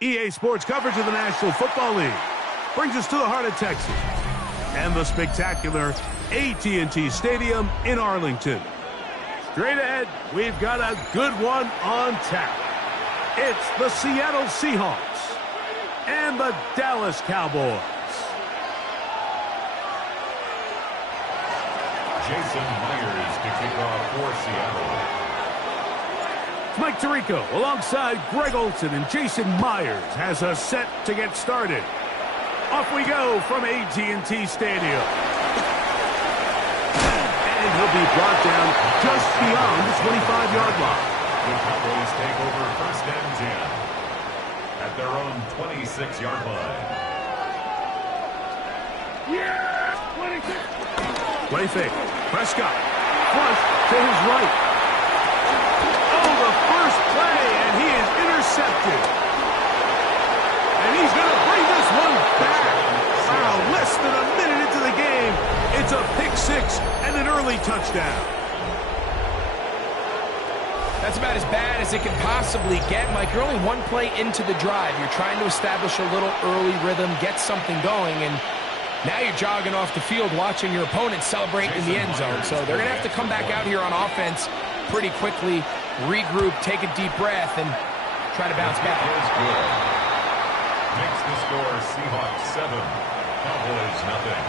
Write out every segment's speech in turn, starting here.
EA Sports coverage of the National Football League brings us to the heart of Texas and the spectacular AT&T Stadium in Arlington. Straight ahead, we've got a good one on tap. It's the Seattle Seahawks and the Dallas Cowboys. Jason Myers to kick off for Seattle. Mike Tirico alongside Greg Olson, and Jason Myers has us set to get started. Off we go from AT&T Stadium. And he'll be brought down just beyond the 25-yard line. The Cowboys take over first and 10 at their own 26-yard line. Yeah! 26! Play fake. Prescott. Flush to his right. First play, and he is intercepted. And he's going to bring this one back. Wow, less than a minute into the game. It's a pick six and an early touchdown. That's about as bad as it can possibly get, Mike. You're only one play into the drive. You're trying to establish a little early rhythm, get something going, and now you're jogging off the field watching your opponent celebrate in the end zone. So they're going to have to come back out here on offense pretty quickly, regroup, take a deep breath, and try to bounce back. Makes the score Seahawks 7, Cowboys nothing.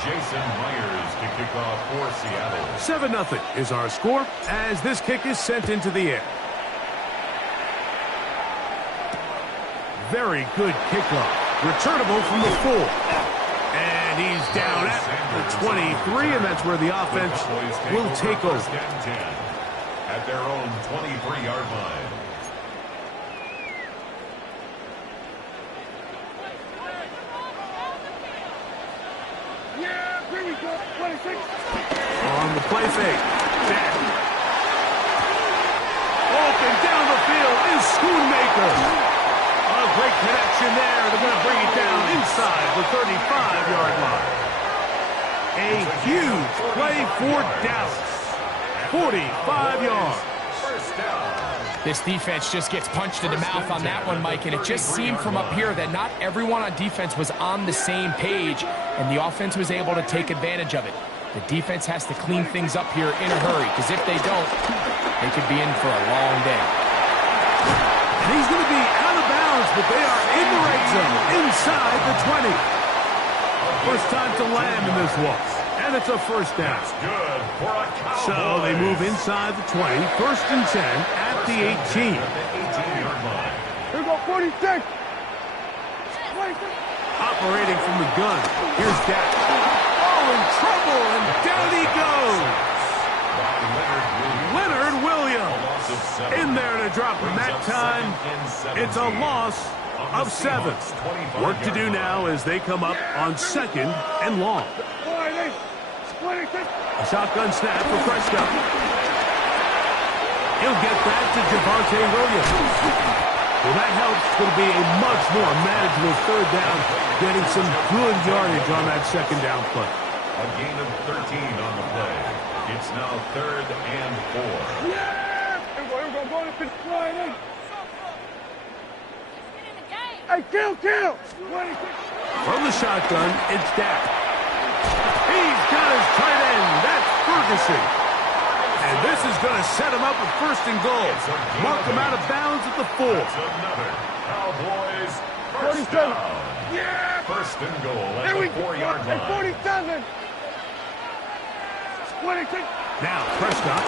Jason Myers to kick off for Seattle. 7-0 is our score as this kick is sent into the air. Very good kickoff. Returnable from the 4. And he's down at the 23, and that's where the offense will take over. At their own 23-yard line. Yeah, here we go. 26. On the play fake. Open down the field is Schoonmaker. A great connection there. They're going to bring it down inside the 35-yard line. A huge play for Dallas. 45 yards. This defense just gets punched in the mouth on that one, Mike, and it just seemed from up here that not everyone on defense was on the same page, and the offense was able to take advantage of it. The defense has to clean things up here in a hurry, because if they don't, they could be in for a long day. And he's going to be out of bounds, but they are in the red zone, inside the 20. First time to land in this one, and it's a first down. So they move inside the 20, first and 10 at the 18. Here we go, 46. Operating from the gun, here's Dak. Oh, in trouble, and down he goes. Leonard Williams in there to drop him that time. It's a loss of 7. Work to do now as they come up on second and long. A shotgun snap for Prescott. He'll get back to Javonte Williams. Well, that helps. It's going to be a much more manageable third down, getting some good yardage on that second down play. A gain of 13 on the play. It's now 3rd and 4. Yeah! Here we go, to the fly, hey! Hey, kill! From the shotgun, it's Dak. He's got his tight end. That's Ferguson. And this is going to set him up with 1st and goal. Mark him out of bounds at the 4. That's another Cowboys first down. Yeah! 1st and goal at the 4-yard line. 47. 26. Now Prescott.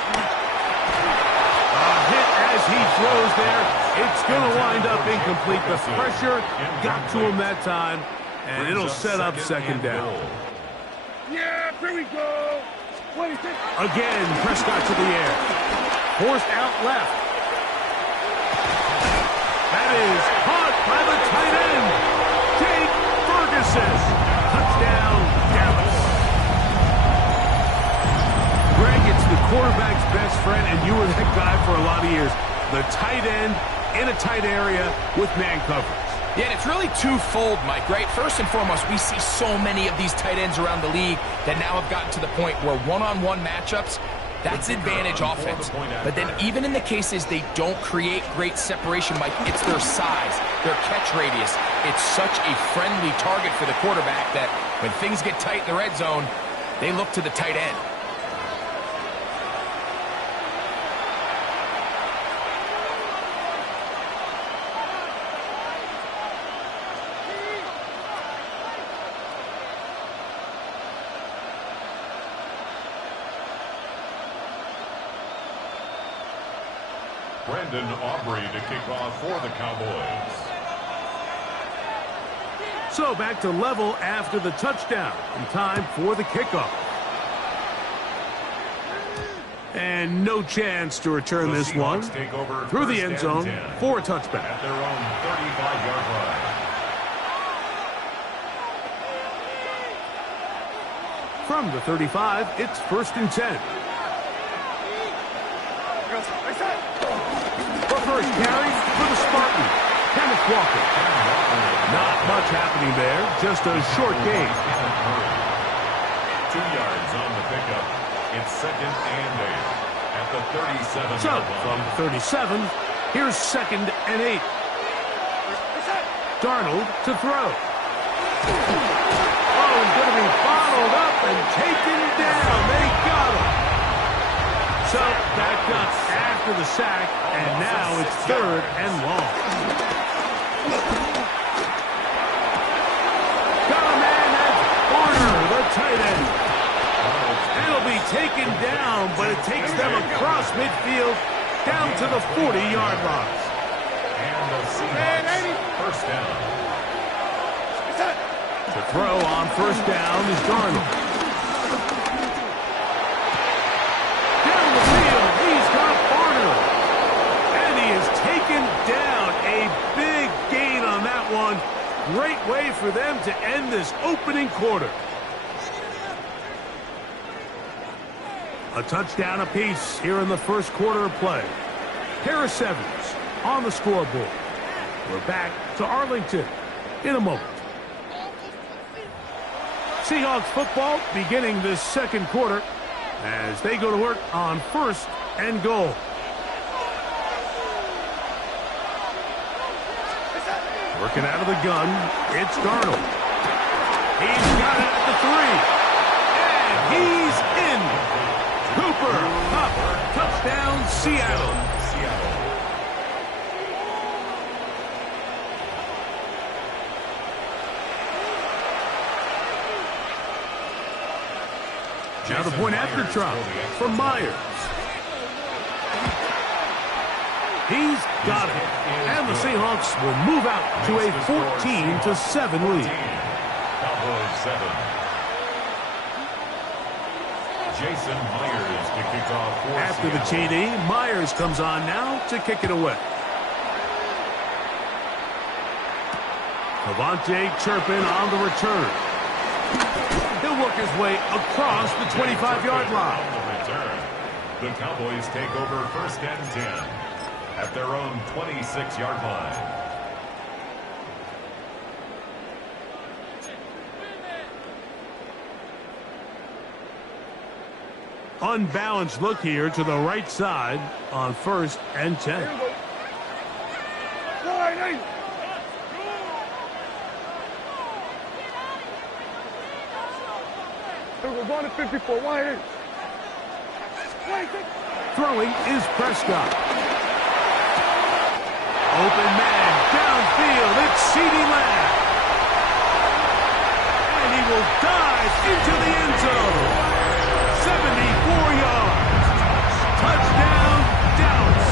A hit as he throws there. It's going to wind up incomplete. The pressure got to him that time, and it'll set up 2nd down. Yeah, here we go. 26. Again, Prescott to the air. Forced out left. That is caught by the tight end, Jake Ferguson. Touchdown, Dallas. Greg, it's the quarterback's best friend, and you were that guy for a lot of years. The tight end in a tight area with man coverage. Yeah, and it's really twofold, Mike, right? First and foremost, we see so many of these tight ends around the league that now have gotten to the point where one-on-one matchups, that's advantage offense. But then even in the cases they don't create great separation, Mike, it's their size, their catch radius. It's such a friendly target for the quarterback that when things get tight in the red zone, they look to the tight end. Brendan Aubrey to kick off for the Cowboys. So back to level after the touchdown. And time for the kickoff. And no chance to return this one through the end zone for a touchback. At their own 35-yard line. From the 35, it's 1st and 10. The first carry for the Spartan, Kenneth Walker. Not much happening there, just a short gain. 2 yards on the pickup. It's 2nd and 8 at the 37. So, from 37, here's 2nd and 8. Darnold to throw. Oh, he's going to be bottled up and taken down. They got him. So, back up after the sack, and now it's 3rd and long. Got a man, that's Warner, the tight end. It'll be taken down, but it takes them across midfield down to the 40-yard line. And the Seahawks first down. To throw on 1st down is Darnold. Down the field, he's got Warner. And he is taken down. A big gain on that one. Great way for them to end this opening quarter. A touchdown apiece here in the 1st quarter of play. Harris Evans on the scoreboard. We're back to Arlington in a moment. Seahawks football beginning this 2nd quarter as they go to work on 1st and goal. Working out of the gun, it's Darnold. He's got it at the 3. And he's in. Cooper Kupp, touchdown Seattle. Now the point after try from Myers. He's got it. And the Seahawks will move out to a 14-7 lead. Cowboys 7. Jason Myers to kick off for After the TD, Myers comes on now to kick it away. Cavante Turpin on the return. He'll work his way across the 25-yard line. On the return, the Cowboys take over 1st and 10 at their own 26-yard line. unbalanced look here to the right side on 1st and 10. We're going to 54. Wide. Throwing is Prescott. Open man, downfield, it's CeeDee Lamb. And he will dive into the end zone. 74 yards. Touchdown, Dallas.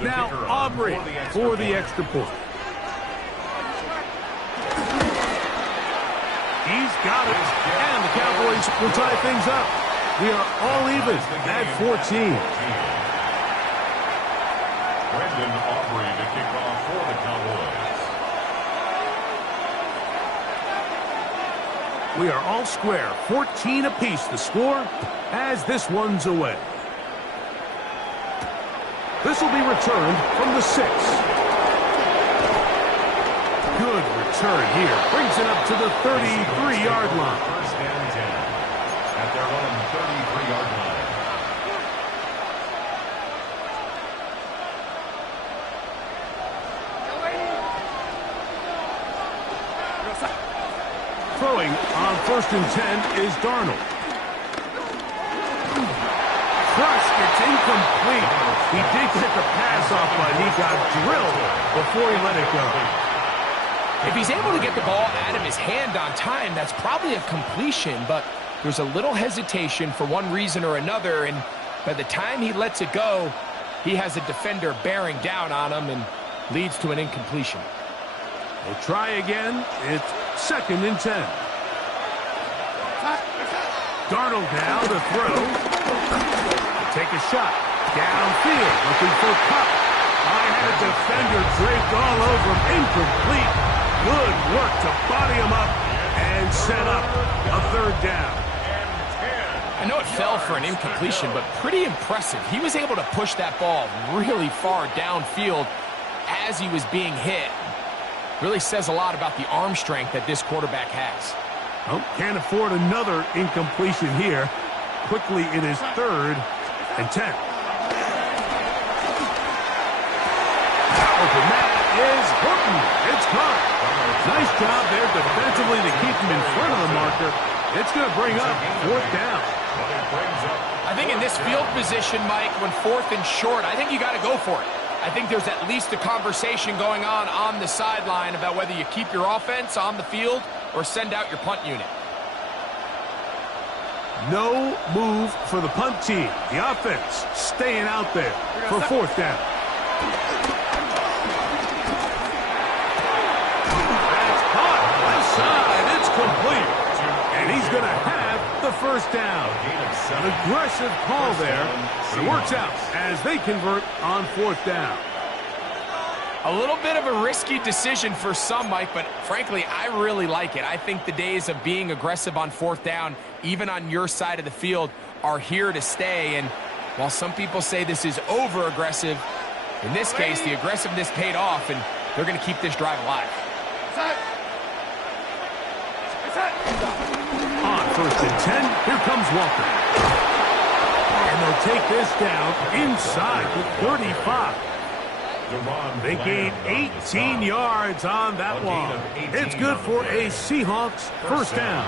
Now Aubrey for the extra point. He's got it, and the Cowboys will tie things up. We are all even at 14. Brendan Aubrey to kick off for the Cowboys. We are all square, 14 apiece the score as this one's away. This will be returned from the 6. Good return here. Brings it up to the 33-yard line. 1st and 10 at their own 33-yard line. Throwing on 1st and 10 is Darnold. Crushed, it's incomplete. He did get the pass off, but he got drilled before he let it go. If he's able to get the ball out of his hand on time, that's probably a completion, but there's a little hesitation for one reason or another, and by the time he lets it go, he has a defender bearing down on him and leads to an incompletion. We'll try again. It's 2nd and 10. Darnold now to throw. Take a shot. Downfield, looking for Cup. I had a defender draped all over him. Incomplete. Good work to body him up and set up a 3rd down. I know it fell for an incompletion, but pretty impressive. He was able to push that ball really far downfield as he was being hit. Really says a lot about the arm strength that this quarterback has. Oh, can't afford another incompletion here. Quickly, it is 3rd and 10. Open man is Horton. It's caught. Nice job there defensively to keep him in front of the marker. It's going to bring up 4th down. I think in this field position, Mike, when 4th and short, I think you got to go for it. I think there's at least a conversation going on the sideline about whether you keep your offense on the field or send out your punt unit. No move for the punt team. The offense staying out there for 4th down. That's caught. Left side. It's complete. And he's going to have the 1st down. An aggressive call there, but it works out as they convert on 4th down. A little bit of a risky decision for some, Mike, but frankly, I really like it. I think the days of being aggressive on 4th down, even on your side of the field, are here to stay. And while some people say this is over-aggressive, in this case, the aggressiveness paid off, and they're going to keep this drive alive. On 1st and 10, here comes Walker. And they'll take this down inside the 35. They gain 18 yards on that one. It's good for a Seahawks 1st down.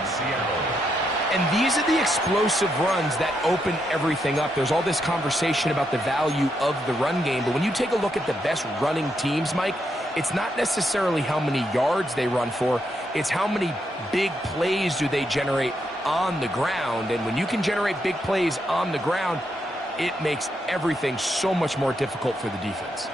And these are the explosive runs that open everything up. There's all this conversation about the value of the run game, but when you take a look at the best running teams, Mike, it's not necessarily how many yards they run for, it's how many big plays do they generate on the ground. And when you can generate big plays on the ground, it makes everything so much more difficult for the defense.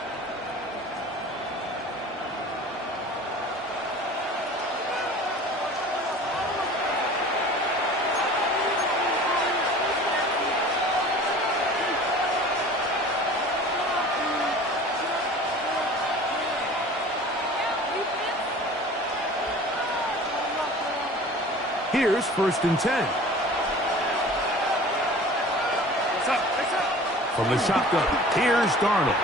Here's 1st and 10. From the shotgun, here's Darnold.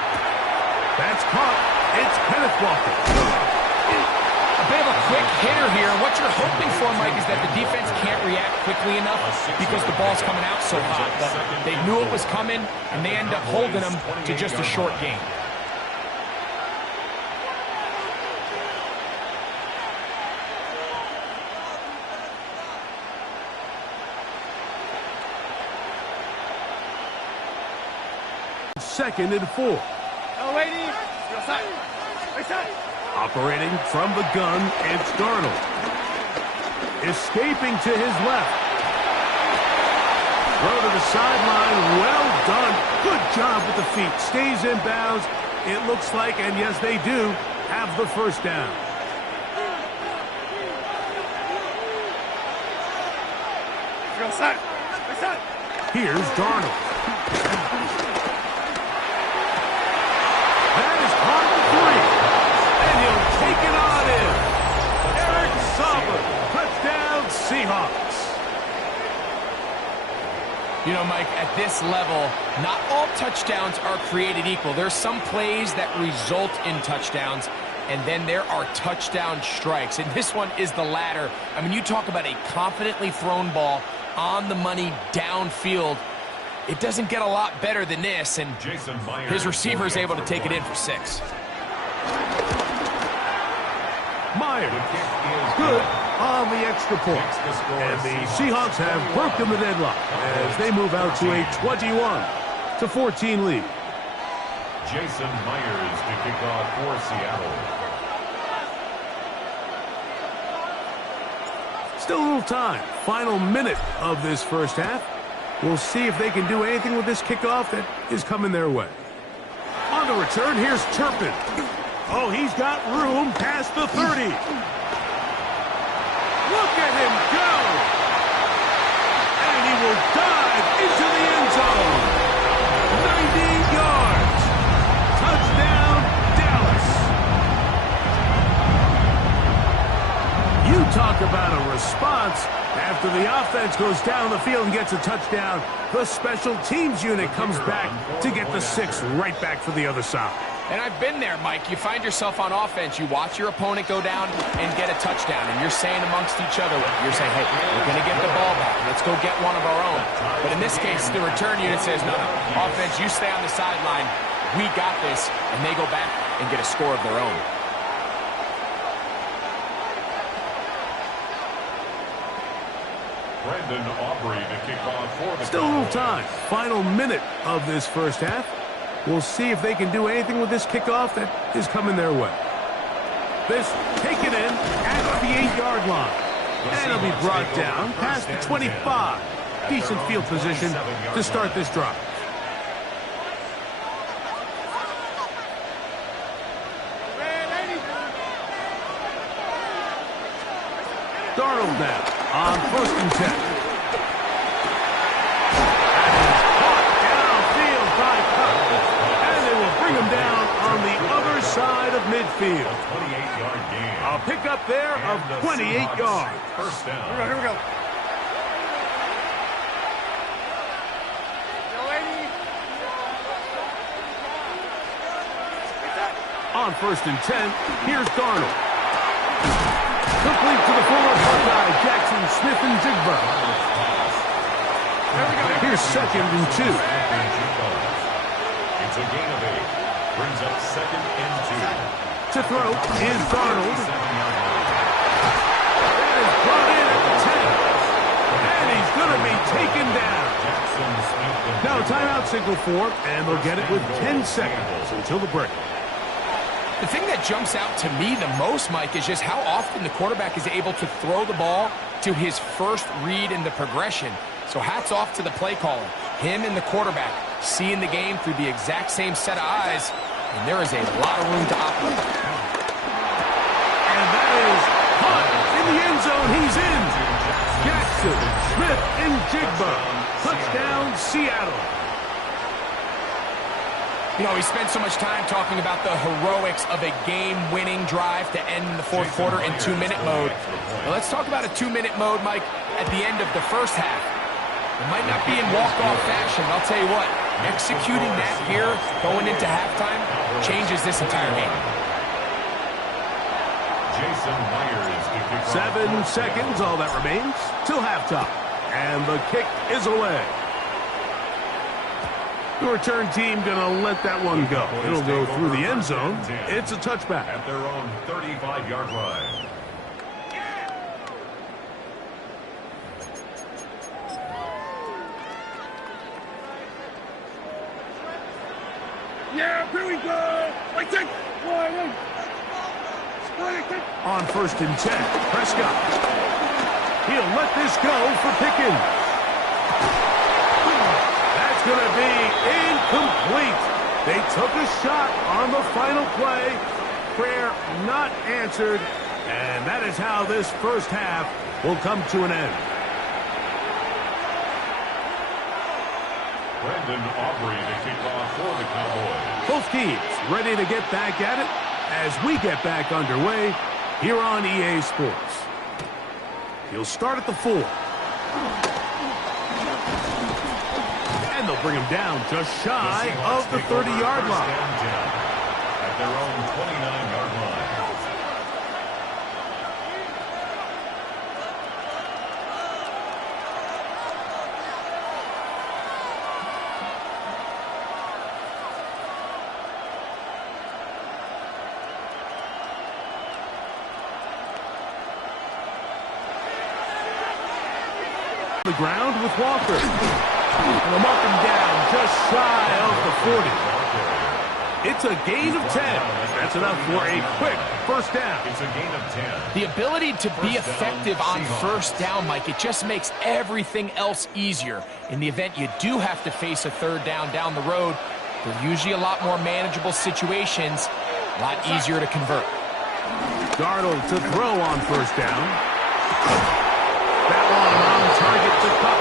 That's caught. It's Kenneth Walker. A bit of a quick hitter here. What you're hoping for, Mike, is that the defense can't react quickly enough because the ball's coming out so hot. But they knew it was coming, and they end up holding them to just a short game. Second and 4. Operating from the gun, it's Darnold. Escaping to his left. Throw to the sideline. Well done. Good job with the feet. Stays in bounds. It looks like, and yes, they do, have the first down. Here's Darnold. That is caught for 3. And he'll take it on in. Eric Sauber. Touchdown, Seahawks. You know, Mike, at this level, not all touchdowns are created equal. There's some plays that result in touchdowns, and then there are touchdown strikes. And this one is the latter. I mean, you talk about a confidently thrown ball on the money downfield. It doesn't get a lot better than this, and his receiver is able to take it in for 6. Meyer, good on the extra point. And the Seahawks have broken the deadlock as they move out to a 21-14 lead. Jason Myers to kick off for Seattle. Still a little time. Final minute of this first half. We'll see if they can do anything with this kickoff that is coming their way. On the return, here's Turpin. Oh, he's got room past the 30. Look at him go! And he will dive into the end zone. 90 yards. Touchdown, Dallas. You talk about a response. After the offense goes down the field and gets a touchdown, the special teams unit comes back to get the 6 right back for the other side. And I've been there, Mike. You find yourself on offense. You watch your opponent go down and get a touchdown, and you're saying amongst each other, you're saying, hey, we're going to get the ball back. Let's go get one of our own. But in this case, the return unit says, no, offense, you stay on the sideline. We got this. And they go back and get a score of their own. Brandon Aubrey to kick off for the Still a little time. Final minute of this first half. We'll see if they can do anything with this kickoff that is coming their way. This taken in at the 8-yard line. And it'll be brought down past the 25. Decent field position to start this drive. Darnold now on 1st and 10. Bring him down on the other side of midfield. 28-yard gain. A pickup there of 28 yards. First down. Here we go. On 1st and 10, here's Darnold. Complete to the former Buckeye, Jackson, Smith, and Jigba. Here's 2nd and 2. It's a gain of 8. Brings up 2nd and 2. To throw is Darnold. That is brought in at the 10. And he's going to be taken down. Now timeout signal for, and they'll get it with 10 seconds until the break. The thing that jumps out to me the most, Mike, is just how often the quarterback is able to throw the ball to his first read in the progression. So hats off to the play caller. Him and the quarterback seeing the game through the exact same set of eyes, and there is a lot of room to operate. And that is caught in the end zone. He's in. Jackson, Smith, and Jigba. Touchdown, Seattle. You know, we spent so much time talking about the heroics of a game-winning drive to end in the 4th quarter in 2-minute mode. Well, let's talk about a 2-minute mode, Mike, at the end of the first half. It might not be in walk-off fashion, but I'll tell you what, Executing that here, going into halftime, changes this entire game. Jason Myers to kick off. 7 seconds, all that remains, till halftime. And the kick is away. The return team going to let that one go. It'll go through the end zone. It's a touchback. At their own 35-yard line. Yeah, here we go. Like that. On 1st and 10, Prescott. He'll let this go for Pickens. That's going to be incomplete. They took a shot on the final play. Prayer not answered. And that is how this first half will come to an end. Brendan Aubrey to kick off for the Cowboys. Both teams ready to get back at it as we get back underway here on EA Sports. He'll start at the 4. And they'll bring him down just shy of the 30-yard line. At their own 29-yard line. The ground with Walker. And they'll mark him down just shy of the 40. It's a gain of 10. That's enough for a quick first down. It's a gain of 10. The ability to be effective on first down, Mike, it just makes everything else easier. In the event you do have to face a third down the road, they're usually a lot more manageable situations, a lot easier to convert. Darnold to throw on first down. That one on target to Cup.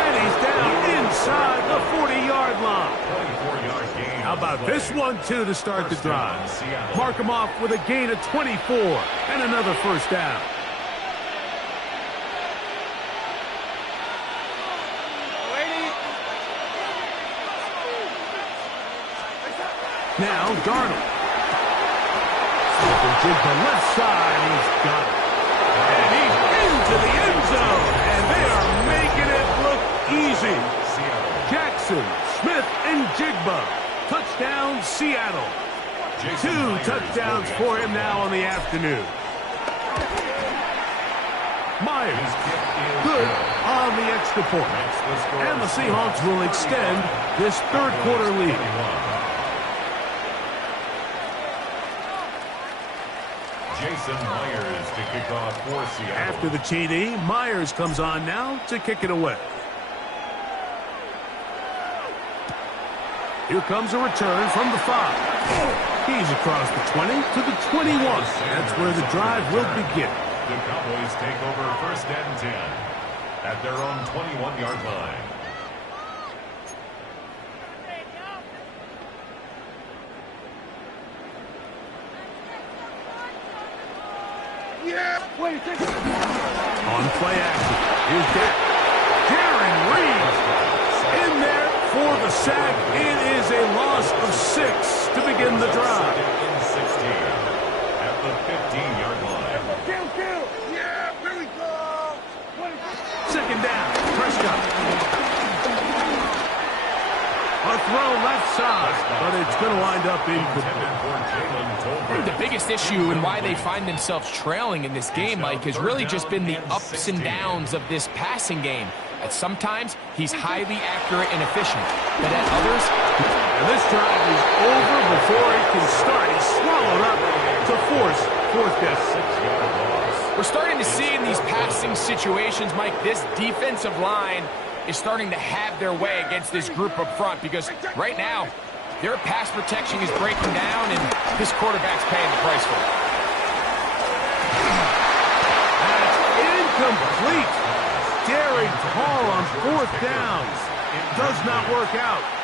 And he's down inside the 40-yard line. 24-yard gain. How about this one, too, to start the drive? Mark him off with a gain of 24 and another first down. Now, Darnold. Slipping to the left side. He's got it. And he's into the end zone. And they are making it look easy. Jackson, Smith, and Jigba. Touchdown, Seattle. 2 touchdowns for him now on the afternoon. Myers, good on the extra point. And the Seahawks will extend this third quarter lead. Jason Myers to kick off for Seattle. After the TD, Myers comes on now to kick it away. Here comes a return from the 5. He's across the 20 to the 21. That's where the drive will begin. The Cowboys take over 1st and 10 at their own 21-yard line. Yeah, wait, take it. On play action, here's Darren Reeves in there for the sack. It is a loss of 6 to begin the drive. 2nd and 16 at the 15-yard line. Kill. Yeah, here we go. 2nd down, Prescott. A throw left side, but it's going to wind up incomplete. I think the biggest issue and why they find themselves trailing in this game, Mike, has really just been the ups and downs of this passing game. At sometimes, he's highly accurate and efficient, but at others... And this drive is over before it can start. He's swallowed up to force 4th down. We're starting to see in these passing situations, Mike, this defensive line is starting to have their way against this group up front because right now, their pass protection is breaking down, and this quarterback's paying the price for it. That's incomplete. Daring call on 4th down. Does not work out.